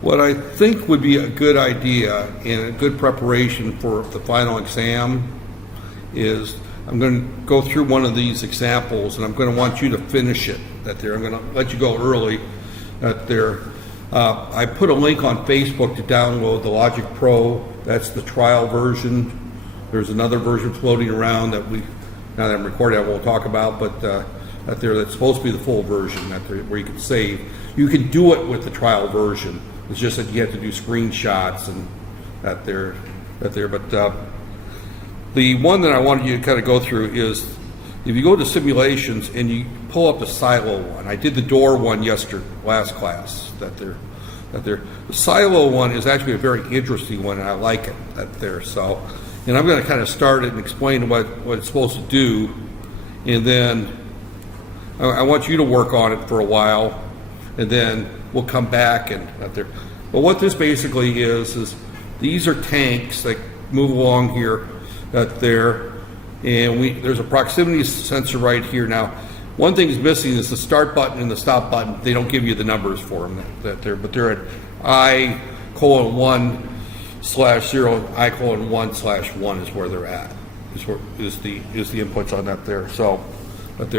What I think would be a good idea and a good preparation for the final exam is I'm going to go through one of these examples, and I'm going to want you to finish it. I'm going to let you go early. I put a link on Facebook to download the Logic Pro. That's the trial version. There's another version floating around that now that I'm recording, I won't talk about, but that's supposed to be the full version where you can save. You can do it with the trial version. It's just that you have to do screenshots and But the one that I wanted you to kind of go through is if you go to simulations and you pull up the silo one. I did the door one last class. The silo one is actually a very interesting one, and I like it. So, and I'm going to kind of start it and explain what it's supposed to do, and then I want you to work on it for a while, and then we'll come back and But what this basically is these are tanks that move along here, and there's a proximity sensor right here. Now, one thing is missing is the start button and the stop button. They don't give you the numbers for them but they're at I:1/0, I:1/1 is where they're at. Is the inputs on that there. So, but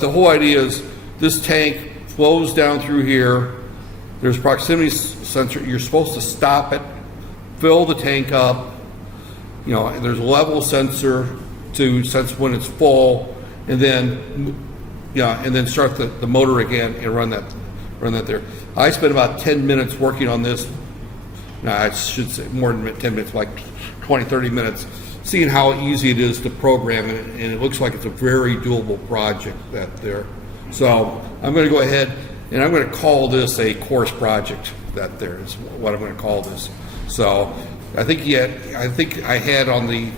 the whole idea is this tank flows down through here. There's proximity sensor. You're supposed to stop it, fill the tank up. And there's a level sensor to sense when it's full, and then start the motor again and run that there. I spent about 10 minutes working on this. Now, I should say more than 10 minutes, like 20, 30 minutes, seeing how easy it is to program it, and it looks like it's a very doable project So I'm going to go ahead and I'm going to call this a course project. Is what I'm going to call this. So I think I had on the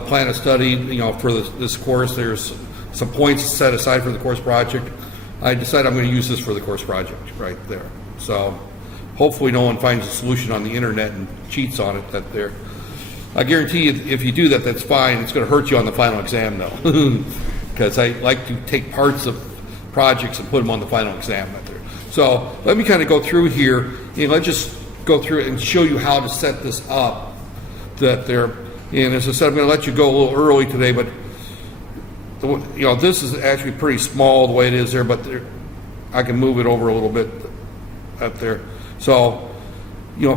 plan of study, for this course, there's some points set aside for the course project. I decided I'm going to use this for the course project right there. So hopefully no one finds a solution on the internet and cheats on it. I guarantee you, if you do that, that's fine. It's going to hurt you on the final exam, though, because I like to take parts of projects and put them on the final exam. So let me kind of go through here, and let's just go through it and show you how to set this up. And as I said, I'm going to let you go a little early today, but this is actually pretty small the way it is there, but I can move it over a little bit up there. So,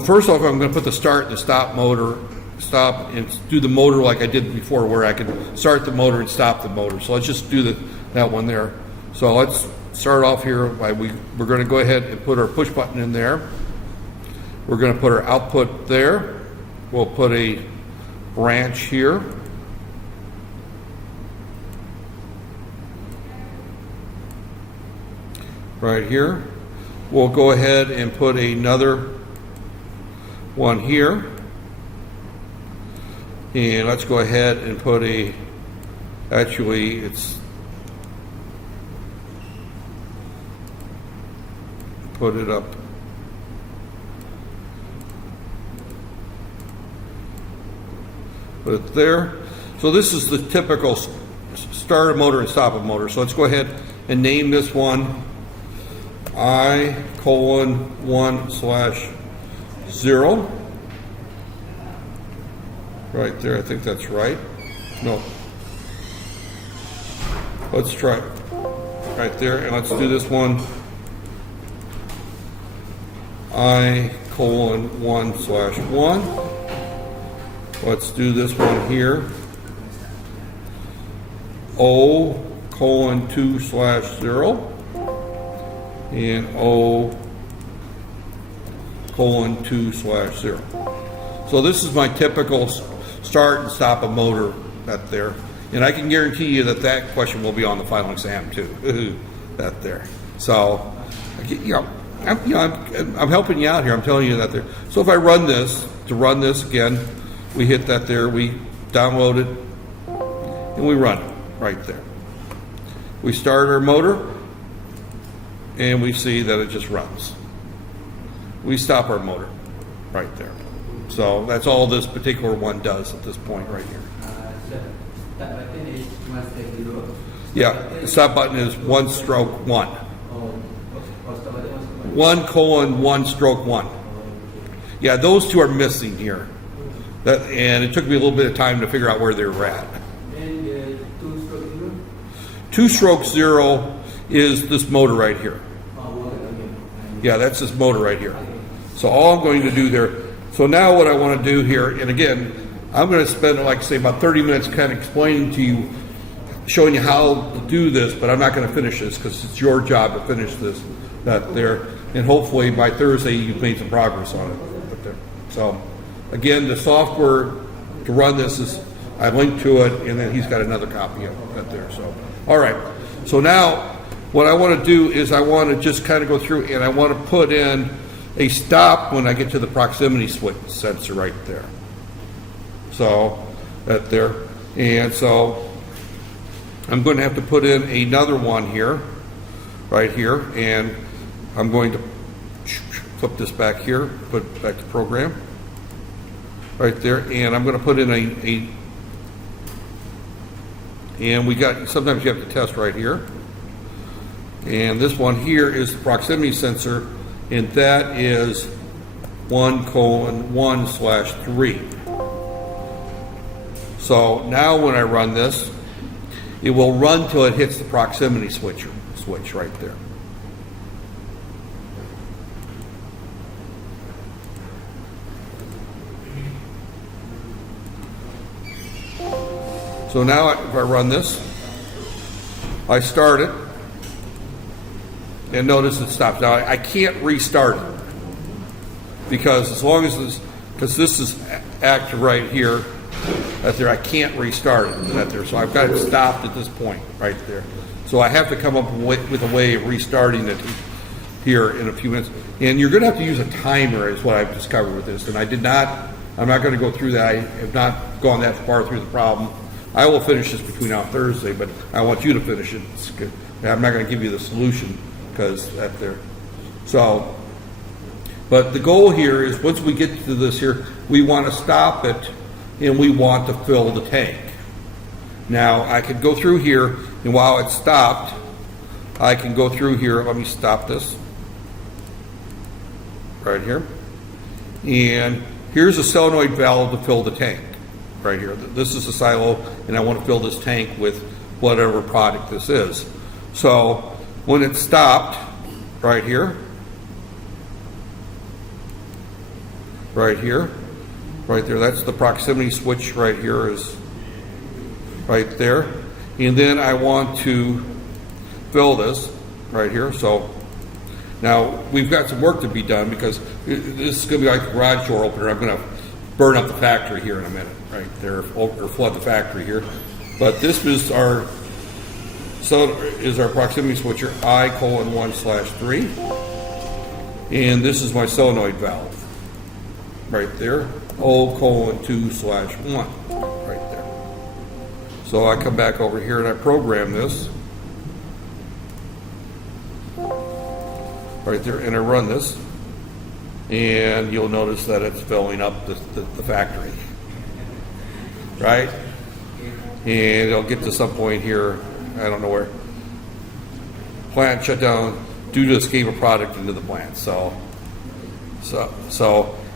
first off, I'm going to put the start and the stop and do the motor like I did before, where I can start the motor and stop the motor. So let's just do that one there. So let's start off here we're going to go ahead and put our push button in there. We're going to put our output there. We'll put a branch here. Right here. We'll go ahead and put another one here. And let's go ahead and put put it up. Put it there. So this is the typical start a motor and stop a motor. So let's go ahead and name this one I:1/0. Right there, I think that's right. No. Let's try it. Right there, and let's do this one I:1/1. Let's do this one here. O:2/0 and O:2/0. So this is my typical start and stop a motor there. And I can guarantee you that question will be on the final exam too. There. So, I'm helping you out here. I'm telling you that there. So if I run this, again, we hit that there, we download it, and we run it right there. We start our motor, and we see that it just runs. We stop our motor right there. So that's all this particular one does at this point right here. That button is 1/0. Yeah, the stop button is 1/1. 1:1 Yeah, those two are missing here. And it took me a little bit of time to figure out where they were at. And 2-stroke zero? 2-stroke 0 is this motor right here. Okay. Yeah, that's this motor right here. So all I'm going to do there, so now what I want to do here, and again, I'm going to spend, like say, about 30 minutes kind of explaining to you, showing you how to do this, but I'm not going to finish this because it's your job to finish this, that there, and hopefully by Thursday you've made some progress on it. So again, the software to run this is, I linked to it, and then he's got another copy of that there. So, all right. So now what I want to do is I want to just kind of go through, and I want to put in a stop when I get to the proximity switch sensor right there. So that there, and so I'm going to have to put in another one here, right here, and I'm going to flip this back here, put it back to program, right there, and I'm going to put in and we got, sometimes you have to test right here, and this one here is the proximity sensor, and that is 1:1/3. So now when I run this, it will run till it hits the proximity switch right there. So now if I run this, I start it, and notice it stops. Now I can't restart it because as long as this, because this is active right here, right there, I can't restart it right there. So I've got it stopped at this point right there. So I have to come up with a way of restarting it here in a few minutes. And you're going to have to use a timer is what I've discovered with this. And I'm not going to go through that. I have not gone that far through the problem. I will finish this between now and Thursday, but I want you to finish it. It's good. I'm not going to give you the solution because that there. So, but the goal here is once we get to this here, we want to stop it and we want to fill the tank. Now I could go through here, and while it's stopped, I can go through here. Let me stop this right here. And here's a solenoid valve to fill the tank right here. This is a silo, and I want to fill this tank with whatever product this is. So when it's stopped right here, right there, that's the proximity switch right here is right there. And then I want to fill this right here. So now we've got some work to be done because this is going to be like a garage door opener. I'm going to burn up the factory here in a minute, right there, or flood the factory here. But this is our proximity switcher I:1/3, and this is my solenoid valve right there, O:2/1 right there. So I come back over here and I program this right there, and I run this, and you'll notice that it's filling up the factory, right? And it'll get to some point here, I don't know where. Plant shut down due to escape of product into the plant. So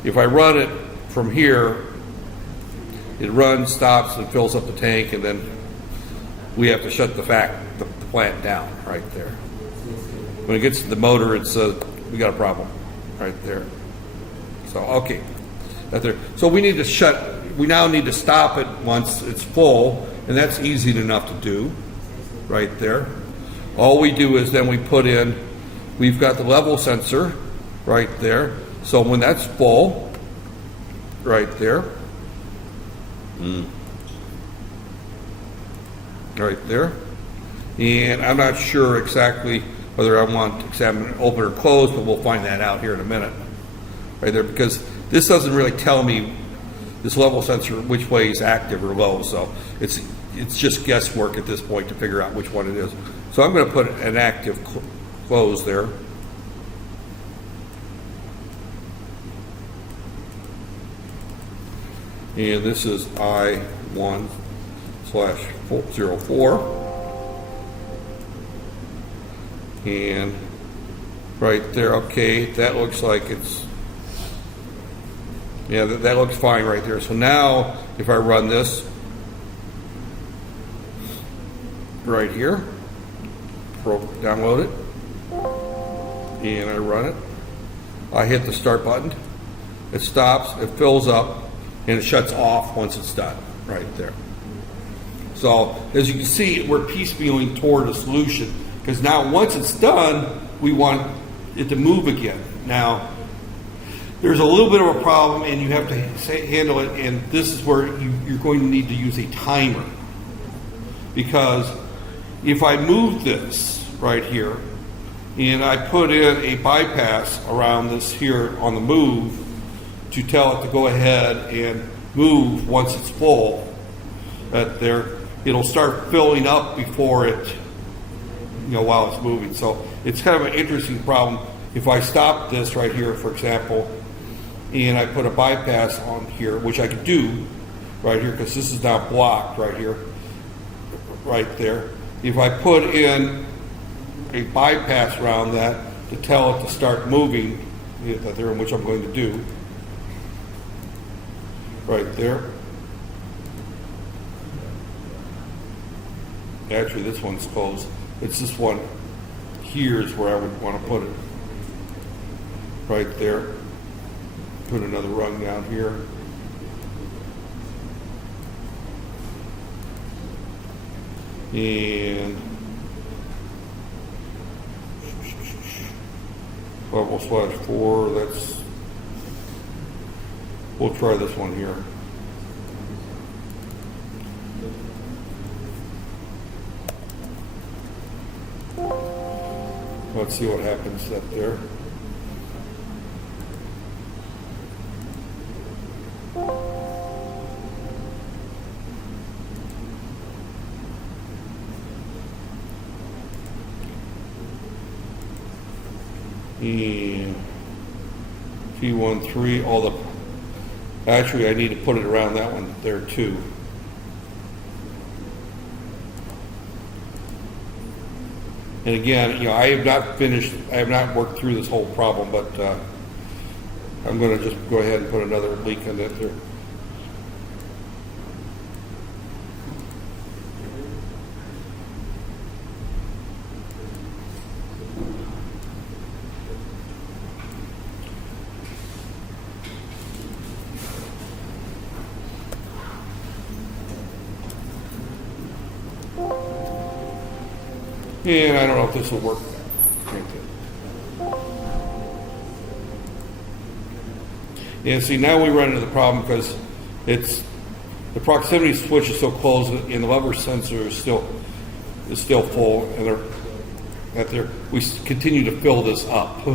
if I run it from here, it runs, stops, and fills up the tank, and then we have to shut the plant down right there. When it gets to the motor, it's we got a problem right there. So okay, right there. So we now need to stop it once it's full, and that's easy enough to do right there. All we do is then we've got the level sensor right there. So when that's full, right there, right there, and I'm not sure exactly whether I want to examine it open or closed, but we'll find that out here in a minute, right there, because this doesn't really tell me, this level sensor, which way is active or low, so it's just guesswork at this point to figure out which one it is. So I'm going to put an active close there. And this is I:1/04. And right there. Okay, that looks like it's, yeah, that looks fine right there. So now if I run this right here, download it, and I run it, I hit the start button, it stops, it fills up, and it shuts off once it's done right there. So as you can see, we're piecemealing toward a solution, because now once it's done, we want it to move again. Now, there's a little bit of a problem, and you have to handle it, and this is where you're going to need to use a timer. Because if I move this right here, and I put in a bypass around this here on the move to tell it to go ahead and move once it's full, that there, it'll start filling up before it, while it's moving. So it's kind of an interesting problem. If I stop this right here, for example, and I put a bypass on here, which I could do right here because this is now blocked right here, right there. If I put in a bypass around that to tell it to start moving, which I'm going to do, right there. Actually, this one's closed. It's this one here is where I would want to put it. Right there. Put another rung down here. And level/4, we'll try this one here. Let's see what happens up there. And P13, actually I need to put it around that one there too. And again, I have not worked through this whole problem, but I'm going to just go ahead and put another leak in it there. And I don't know if this will work. And see, now we run into the problem because the proximity switch is so close and the lever sensor is still full, and we continue to fill this up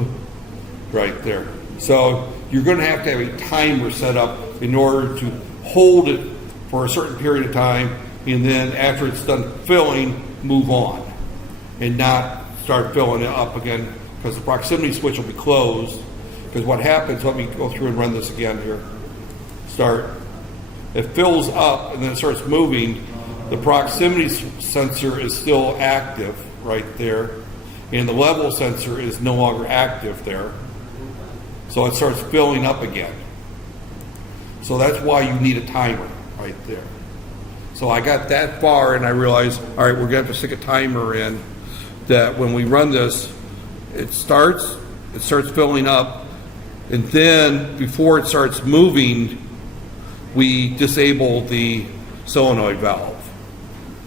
right there. So you're going to have a timer set up in order to hold it for a certain period of time, and then after it's done filling, move on. And not start filling it up again, because the proximity switch will be closed. Because what happens, let me go through and run this again here. It fills up and then it starts moving. The proximity sensor is still active right there, and the level sensor is no longer active there. So it starts filling up again. So that's why you need a timer right there. So I got that far and I realized, all right, we're going to have to stick a timer in that when we run this, it starts filling up, and then before it starts moving, we disable the solenoid valve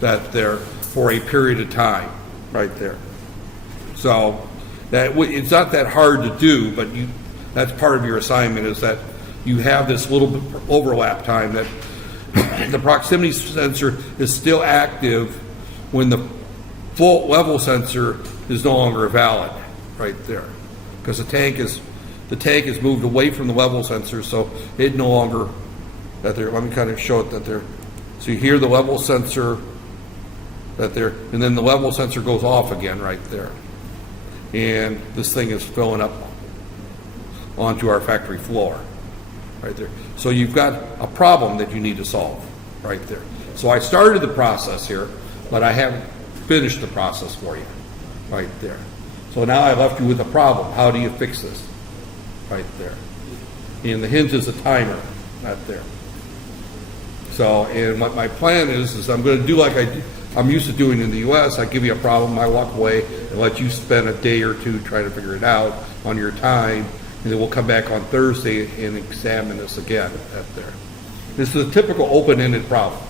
that there for a period of time right there. So that it's not that hard to do, but that's part of your assignment, is that you have this little bit overlap time that the proximity sensor is still active when the full level sensor is no longer valid right there, because the tank is moved away from the level sensor, so it no longer that there. Let me kind of show it that there. So you hear the level sensor that there, and then the level sensor goes off again right there, and this thing is filling up onto our factory floor right there. So you've got a problem that you need to solve right there. So I started the process here, but I haven't finished the process for you right there. So now I left you with a problem. How do you fix this? Right there. And the hinge is a timer, right there. So, and what my plan is I'm going to do like I'm used to doing in the U.S. I give you a problem, I walk away and let you spend a day or two trying to figure it out on your time, and then we'll come back on Thursday and examine this again right there. This is a typical open-ended problem.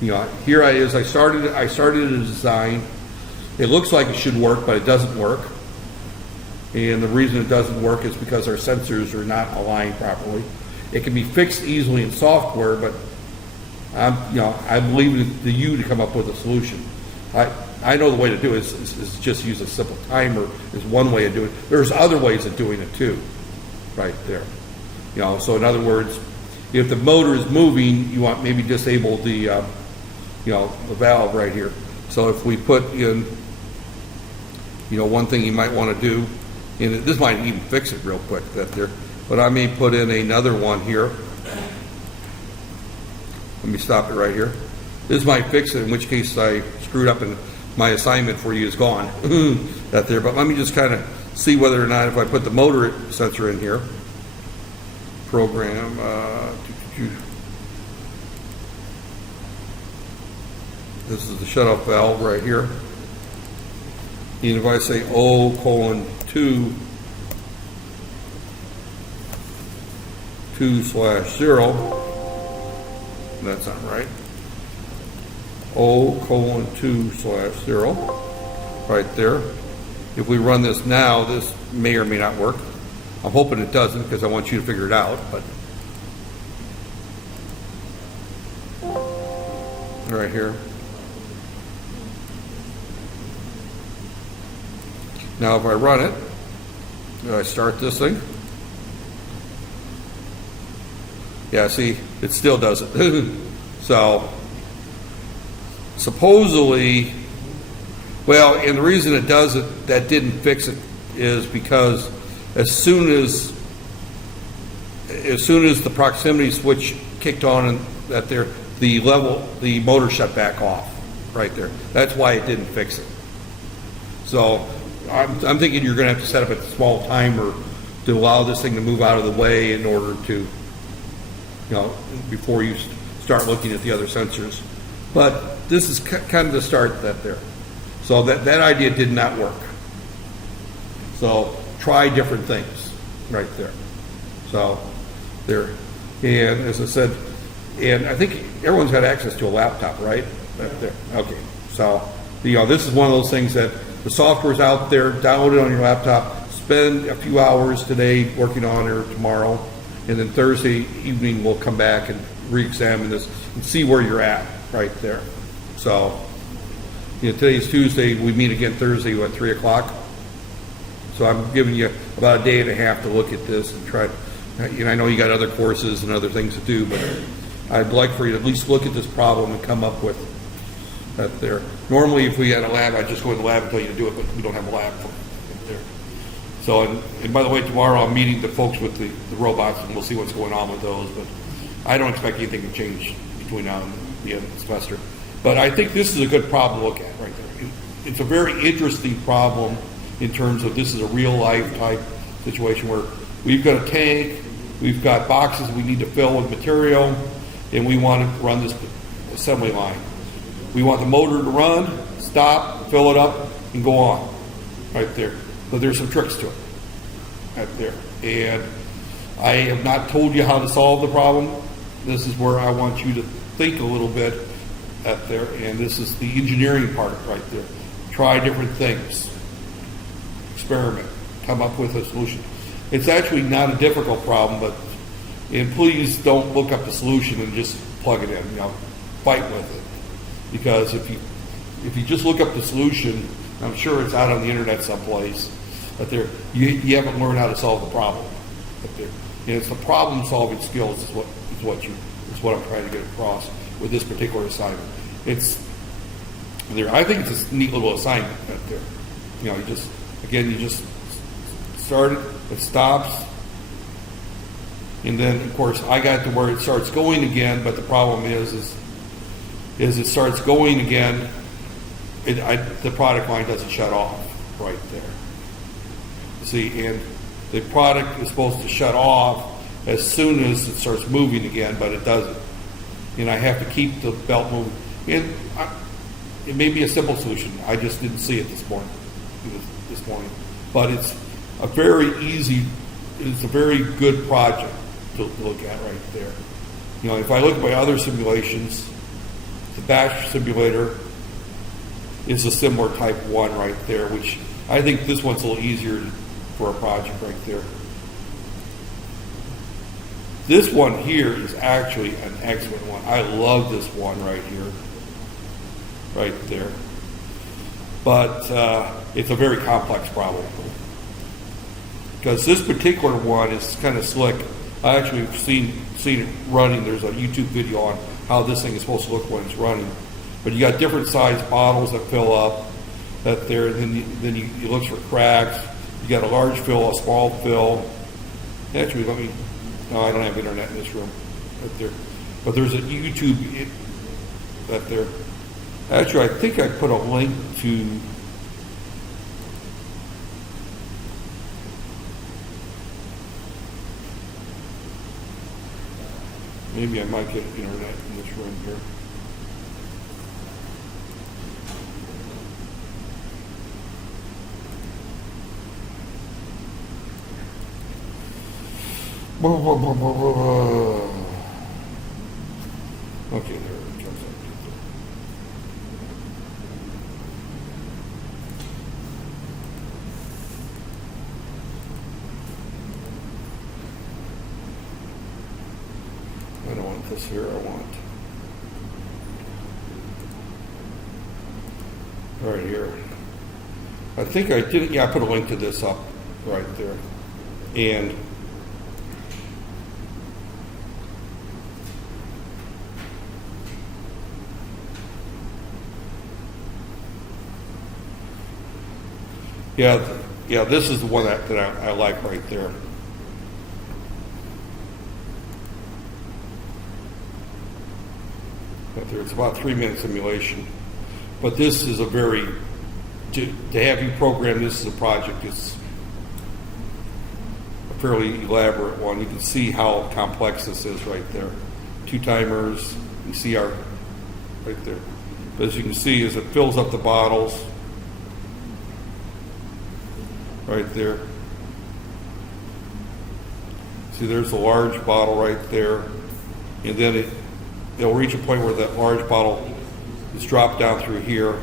You know, here I started a design. It looks like it should work, but it doesn't work. And the reason it doesn't work is because our sensors are not aligned properly. It can be fixed easily in software, but I'm leaving it to you to come up with a solution. I know the way to do it is just use a simple timer is one way of doing it. There's other ways of doing it too, right there. You know, so in other words, if the motor is moving, you want maybe disable the the valve right here. So if we put in, one thing you might want to do, and this might even fix it real quick, that there, but I may put in another one here. Let me stop it right here. This might fix it, in which case I screwed up and my assignment for you is gone. That there, but let me just kind of see whether or not if I put the motor sensor in here, program, this is the shutoff valve right here. And if I say O:2/0, that's not right. O:2/0, right there. If we run this now, this may or may not work. I'm hoping it doesn't because I want you to figure it out, but right here. Now if I run it, I start this thing. Yeah, see, it still does it. So, supposedly, well, and the reason it does it, that didn't fix it, is because as soon as the proximity switch kicked on and that there, the motor shut back off, right there. That's why it didn't fix it. So, I'm thinking you're going to have to set up a small timer to allow this thing to move out of the way in order to, before you start looking at the other sensors. But this is kind of the start there. So that idea did not work. So try different things right there. So there. And as I said, and I think everyone's got access to a laptop, right? Right there. Okay. So, this is one of those things that the software's out there, download it on your laptop, spend a few hours today working on it or tomorrow, and then Thursday evening we'll come back and re-examine this and see where you're at right there. So, today's Tuesday, we meet again Thursday at 3 o'clock. So I'm giving you about a day and a half to look at this and try, I know you got other courses and other things to do, but I'd like for you to at least look at this problem and come up with that there. Normally, if we had a lab, I'd just go in the lab and tell you to do it, but we don't have a lab there. So, and by the way, tomorrow I'm meeting the folks with the robots, and we'll see what's going on with those, but I don't expect anything to change between now and the end of the semester. But I think this is a good problem to look at right there. It's a very interesting problem in terms of this is a real-life type situation where we've got a tank, we've got boxes we need to fill with material, and we want to run this assembly line. We want the motor to run, stop, fill it up, and go on, right there. But there's some tricks to it, right there. And I have not told you how to solve the problem. This is where I want you to think a little bit at there, and this is the engineering part right there. Try different things. Experiment. Come up with a solution. It's actually not a difficult problem, and please don't look up the solution and just plug it in. Fight with it. Because if you just look up the solution, I'm sure it's out on the internet someplace, but you haven't learned how to solve the problem. And it's the problem-solving skills is what I'm trying to get across with this particular assignment. I think it's a neat little assignment right there. You just start it, it stops, and then of course I got to where it starts going again. But the problem is it starts going again. The product line doesn't shut off right there. see, and the product is supposed to shut off as soon as it starts moving again, but it doesn't. And I have to keep the belt moving. And it may be a simple solution. I just didn't see it this morning. But it's a very good project to look at right there. You know, if I look at my other simulations, the bash simulator is a similar type one right there, which I think this one's a little easier for a project right there. This one here is actually an excellent one. I love this one right here, right there. But it's a very complex problem. Because this particular one is kind of slick. I actually have seen it running. There's a YouTube video on how this thing is supposed to look when it's running. But you got different size bottles that fill up. That there, and then you look for cracks. You got a large fill, a small fill. Actually, no, I don't have internet in this room. Right there, but there's a YouTube right there. Actually, I think I put a link to. Maybe I might get internet in this room here. Okay, there it comes up. I don't want this here, I want right here. I think I didn't, yeah, I put a link to this up right there. And yeah, this is the one that I like right there. Right there, it's about 3-minute simulation, but this is a very to have you program this as a project. It's a fairly elaborate one. You can see how complex this is right there. 2 timers. You see our right there. But as you can see, as it fills up the bottles. Right there. See, there's a large bottle right there, and then it'll reach a point where that large bottle is dropped down through here.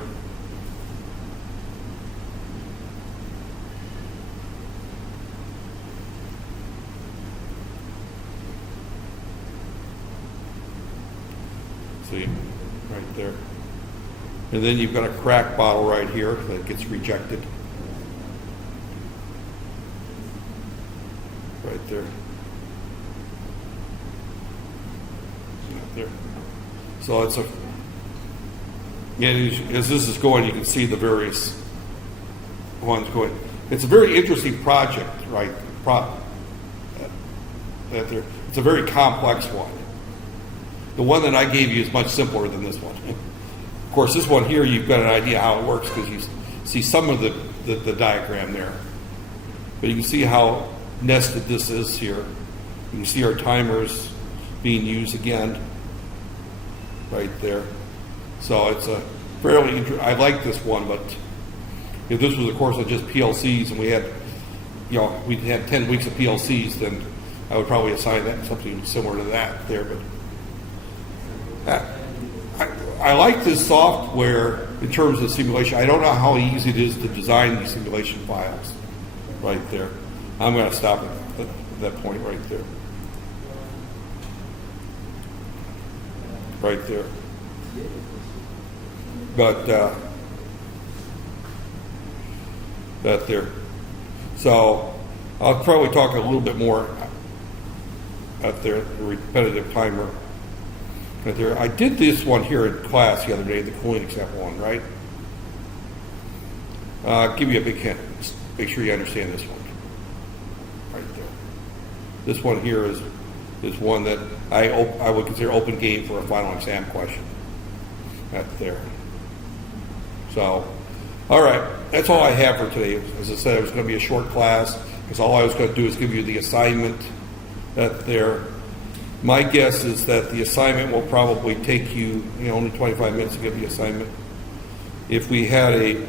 See, right there. And then you've got a cracked bottle right here that gets rejected. Right there. Right there. So it's a, yeah, as this is going, you can see the various ones going. It's a very interesting project, right? It's a very complex one. The one that I gave you is much simpler than this one. Of course, this one here, you've got an idea how it works because you see some of the diagram there. But you can see how nested this is here. You can see our timers being used again right there. So it's a fairly I like this one, but if this was a course of just PLCs and we had 10 weeks of PLCs, then I would probably assign that something similar to that there. But I like this software in terms of simulation. I don't know how easy it is to design these simulation files right there. I'm going to stop at that point right there. Right there. But that there. So I'll probably talk a little bit more out there, the repetitive timer. Right there. I did this one here in class the other day, the cooling example one, right? Give you a big hint. Make sure you understand this one. Right there. This one here is one that I would consider open game for a final exam question. Right there. So All right, that's all I have for today. As I said, it was going to be a short class, because all I was going to do is give you the assignment that there. My guess is that the assignment will probably take you, only 25 minutes to give the assignment. If we had a